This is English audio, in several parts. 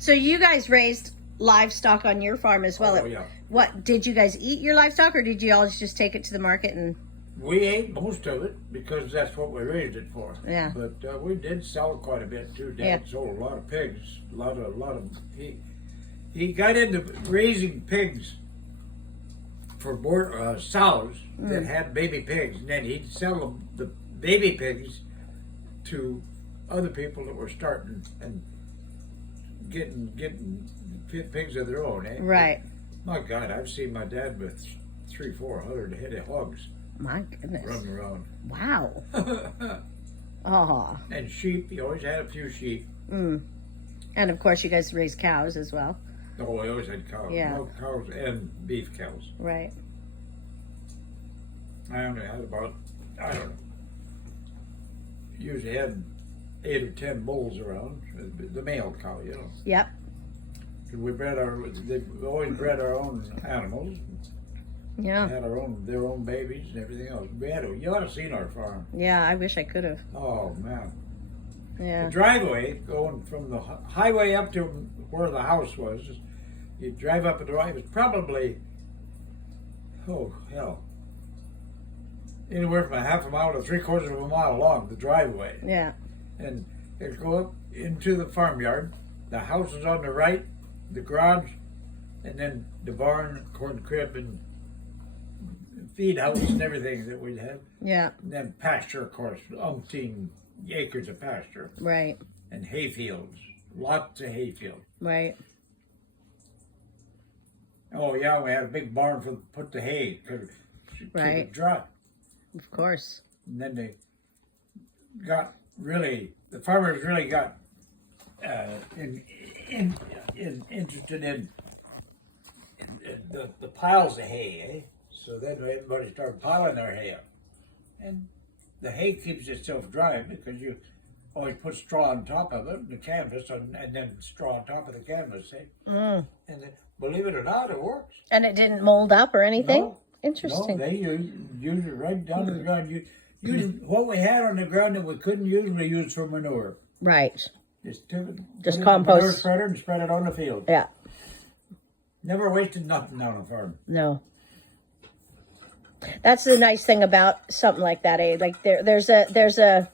So you guys raised livestock on your farm as well. Oh, yeah. What, did you guys eat your livestock, or did you all just take it to the market and... We ate most of it because that's what we raised it for. Yeah. But we did sell quite a bit too. Dad sold a lot of pigs. A lot of he got into raising pigs for more sows that had baby pigs, and then he'd sell them, the baby pigs, to other people that were starting and getting pigs of their own. Eh? Right. My God, I've seen my dad with 300-400 head of hogs. My goodness. Running around. Wow. Oh. And sheep, he always had a few sheep. And of course you guys raise cows as well. Oh, he always had cows. Yeah. Milk cows and beef cows. Right. I only had about, I don't know, usually had 8 or 10 bulls around, the male cow, you know. Yep. We always bred our own animals. Yeah. We had their own babies and everything else. You ought to seen our farm. Yeah, I wish I could have. Oh, man. Yeah. The driveway going from the highway up to where the house was, you drive up a drive, it's probably, oh, hell, anywhere from a half a mile to 3/4 of a mile long, the driveway. Yeah. And it'd go up into the farmyard. The house is on the right, the garage, and then the barn, corn crib, and feed house and everything that we'd have. Yeah. And then pasture, of course, umpteen acres of pasture. Right. And hay fields, lots of hay fields. Right. Oh yeah, we had a big barn for put the hay because keep it dry. Of course. And then they the farmers really got interested in the piles of hay, eh? So then everybody started piling their hay up. And the hay keeps itself dry because you always put straw on top of it, the canvas, and then straw on top of the canvas, eh? And then, believe it or not, it works. And it didn't mold up or anything? No. Interesting. No, they use it right down to the ground. What we had on the ground that we couldn't use, we used for manure. Right. Just took it, Just put it in the compost. manure spreader and spread it on the field. Yeah. Never wasted nothing on a farm. No. That's the nice thing about something like that, eh? Like there's a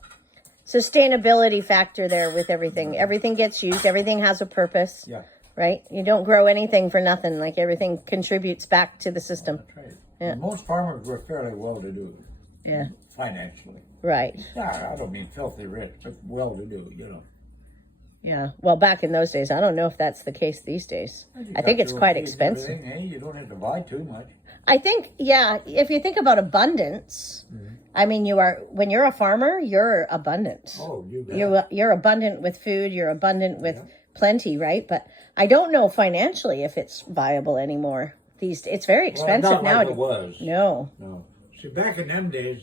sustainability factor there with everything. Everything gets used. Everything has a purpose. Yeah. Right? You don't grow anything for nothing. Like everything contributes back to the system. That's right. Yeah. And most farmers were fairly well-to-do. Yeah. Financially. Right. Yeah, I don't mean filthy rich, but well-to-do, you know. Yeah. Well, back in those days, I don't know if that's the case these days. I think it's quite expensive. Hey, you don't have to buy too much. I think, yeah, if you think about abundance, I mean, when you're a farmer, you're abundant. Oh, you bet. You're abundant with food, you're abundant with plenty, right? But I don't know financially if it's viable anymore. It's very expensive not now. Like it was. No. See, back in them days,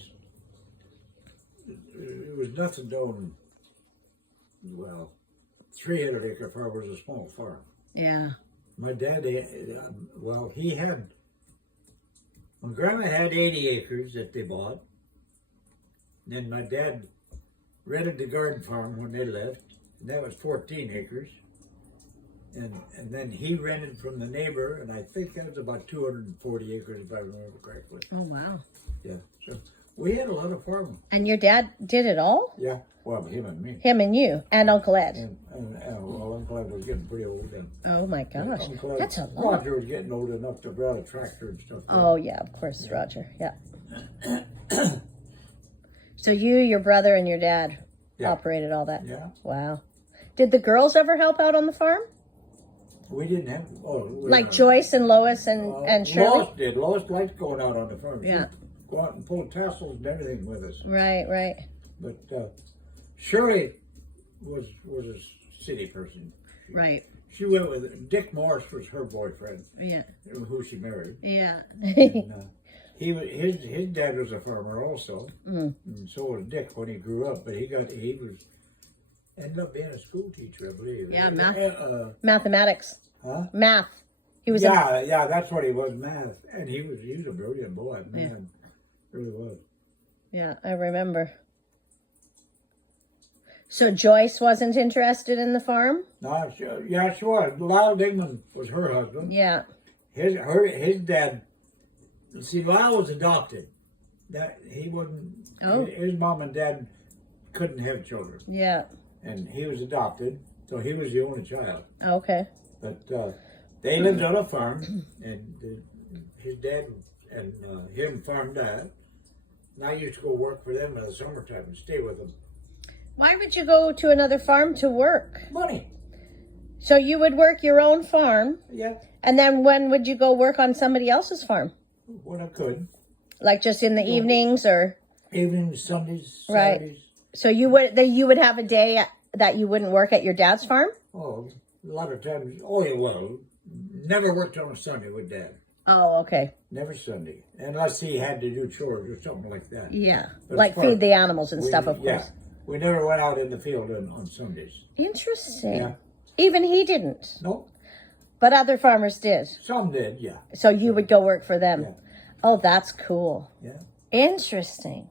it was nothing to own, 300-acre farm was a small farm. Yeah. My dad, my grandma had 80 acres that they bought. Then my dad rented the garden farm when they left, and that was 14 acres. And then he rented from the neighbor, and I think that was about 240 acres if I remember correctly. Oh, wow. Yeah, so we had a lot of farming. And your dad did it all? Yeah, well, him and me. Him and you, and Uncle Ed. And Uncle Ed was getting pretty old then. Oh my gosh, Uncle Ed, that's a lot. Roger was getting old enough to run a tractor and stuff. Oh yeah, of course, Roger. Yeah. So you, your brother, and your dad operated all that. Yeah. Wow. Did the girls ever help out on the farm? We didn't have Like Joyce and Lois and Shirley? Lois did. Lois liked going out on the farm. Yeah. She'd go out and pull tassels and everything with us. Right, right. But Shirley was a city person. Right. She went with Dick Morris was her boyfriend. Yeah. Who she married. Yeah. And, his dad was a farmer also, and so was Dick when he grew up. But ended up being a school teacher, I believe. Yeah, mathematics. Huh? Math. He was. Yeah, that's what he was, math, and he was a brilliant boy, man, really was. Yeah, I remember. So Joyce wasn't interested in the farm? No, yeah, she was. Lyle Dingman was her husband. Yeah. His dad. See, Lyle was adopted. That he wouldn't. Oh. His mom and dad couldn't have children, Yeah. and he was adopted, so he was the only child. Okay. But they lived on a farm, and his dad and him farmed that. And I used to go work for them in the summertime and stay with them. Why would you go to another farm to work? Money. So you would work your own farm, Yeah, and then when would you go work on somebody else's farm? when I could. Like just in the evenings, or Evenings, Sundays, Right. Saturdays. so you would have a day that you wouldn't work at your dad's farm? Oh, a lot of times. Oh, yeah, well, never worked on a Sunday with Dad. Oh, okay. Never Sunday, unless he had to do chores or something like that. Yeah. But Like as far- feed the animals and stuff, of Yeah, course. we never went out in the field on Sundays. Interesting. Yeah. Even he didn't, No, but other farmers did. some did. Yeah, So you would go work for them. Yeah. Oh, that's cool. yeah. Interesting.